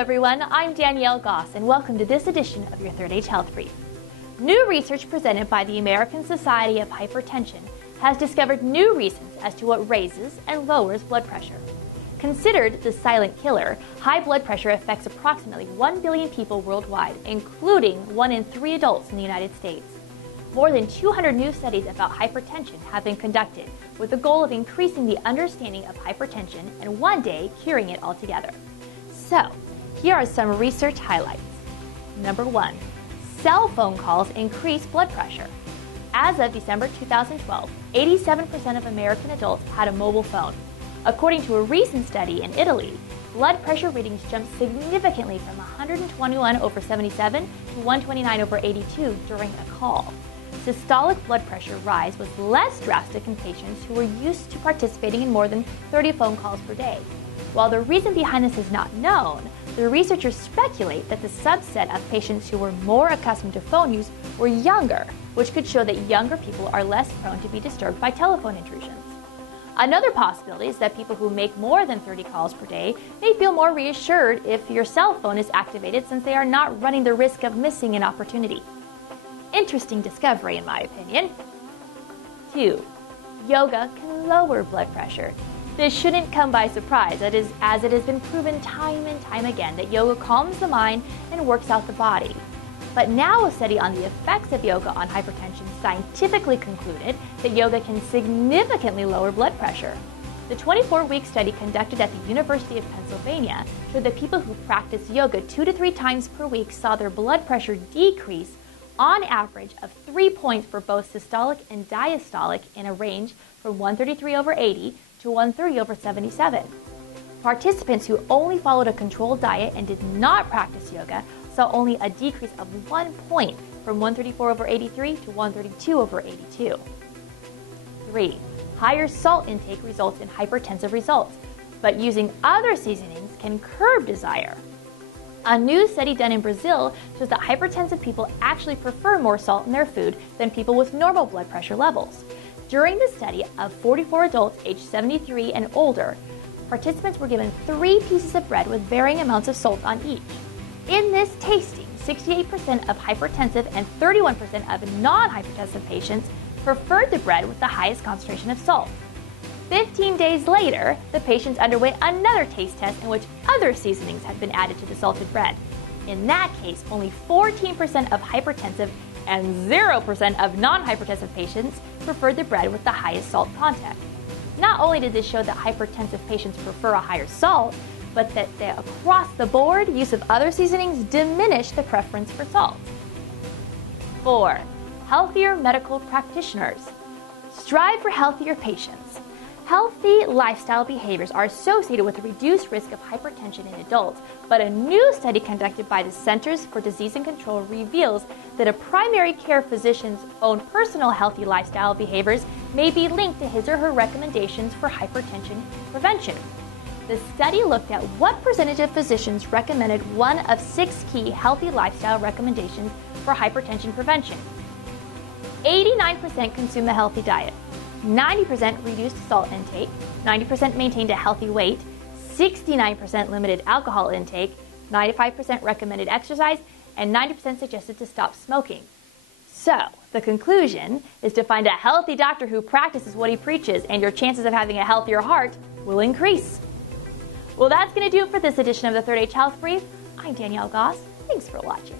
everyone, I'm Danielle Goss and welcome to this edition of your Third Age Health Brief. New research presented by the American Society of Hypertension has discovered new reasons as to what raises and lowers blood pressure. Considered the silent killer, high blood pressure affects approximately 1 billion people worldwide, including 1 in 3 adults in the United States. More than 200 new studies about hypertension have been conducted with the goal of increasing the understanding of hypertension and one day curing it altogether. So, here are some research highlights. Number 1. Cell phone calls increase blood pressure. As of December 2012, 87% of American adults had a mobile phone. According to a recent study in Italy, blood pressure readings jumped significantly from 121/77 to 129/82 during a call. Systolic blood pressure rise was less drastic in patients who were used to participating in more than 30 phone calls per day. While the reason behind this is not known, the researchers speculate that the subset of patients who were more accustomed to phone use were younger, which could show that younger people are less prone to be disturbed by telephone intrusions. Another possibility is that people who make more than 30 calls per day may feel more reassured if your cell phone is activated since they are not running the risk of missing an opportunity. Interesting discovery in my opinion. 2. Yoga can lower blood pressure. This shouldn't come by surprise, as it has been proven time and time again that yoga calms the mind and works out the body. But now a study on the effects of yoga on hypertension scientifically concluded that yoga can significantly lower blood pressure. The 24-week study conducted at the University of Pennsylvania showed that people who practice yoga 2 to 3 times per week saw their blood pressure decrease on average of 3 points for both systolic and diastolic in a range from 133/80 to 130/77. Participants who only followed a controlled diet and did not practice yoga saw only a decrease of 1 point from 134/83 to 132/82. 3. Higher salt intake results in hypertensive results, but using other seasonings can curb desire. A new study done in Brazil shows that hypertensive people actually prefer more salt in their food than people with normal blood pressure levels. During the study of 44 adults aged 73 and older, participants were given 3 pieces of bread with varying amounts of salt on each. In this tasting, 68% of hypertensive and 31% of non-hypertensive patients preferred the bread with the highest concentration of salt. 15 days later, the patients underwent another taste test in which other seasonings had been added to the salted bread. In that case, only 14% of hypertensive and 0% of non-hypertensive patients preferred the bread with the highest salt content. Not only did this show that hypertensive patients prefer a higher salt, but that the across the board use of other seasonings diminished the preference for salt. 4. Healthier medical practitioners. Strive for healthier patients. Healthy lifestyle behaviors are associated with a reduced risk of hypertension in adults, but a new study conducted by the Centers for Disease and Control reveals that a primary care physician's own personal healthy lifestyle behaviors may be linked to his or her recommendations for hypertension prevention. The study looked at what percentage of physicians recommended one of 6 key healthy lifestyle recommendations for hypertension prevention. 89% consume a healthy diet. 90% reduced salt intake, 90% maintained a healthy weight, 69% limited alcohol intake, 95% recommended exercise, and 90% suggested to stop smoking. So, the conclusion is to find a healthy doctor who practices what he preaches, and your chances of having a healthier heart will increase. Well, that's going to do it for this edition of the Third Age Health Brief. I'm Danielle Goss. Thanks for watching.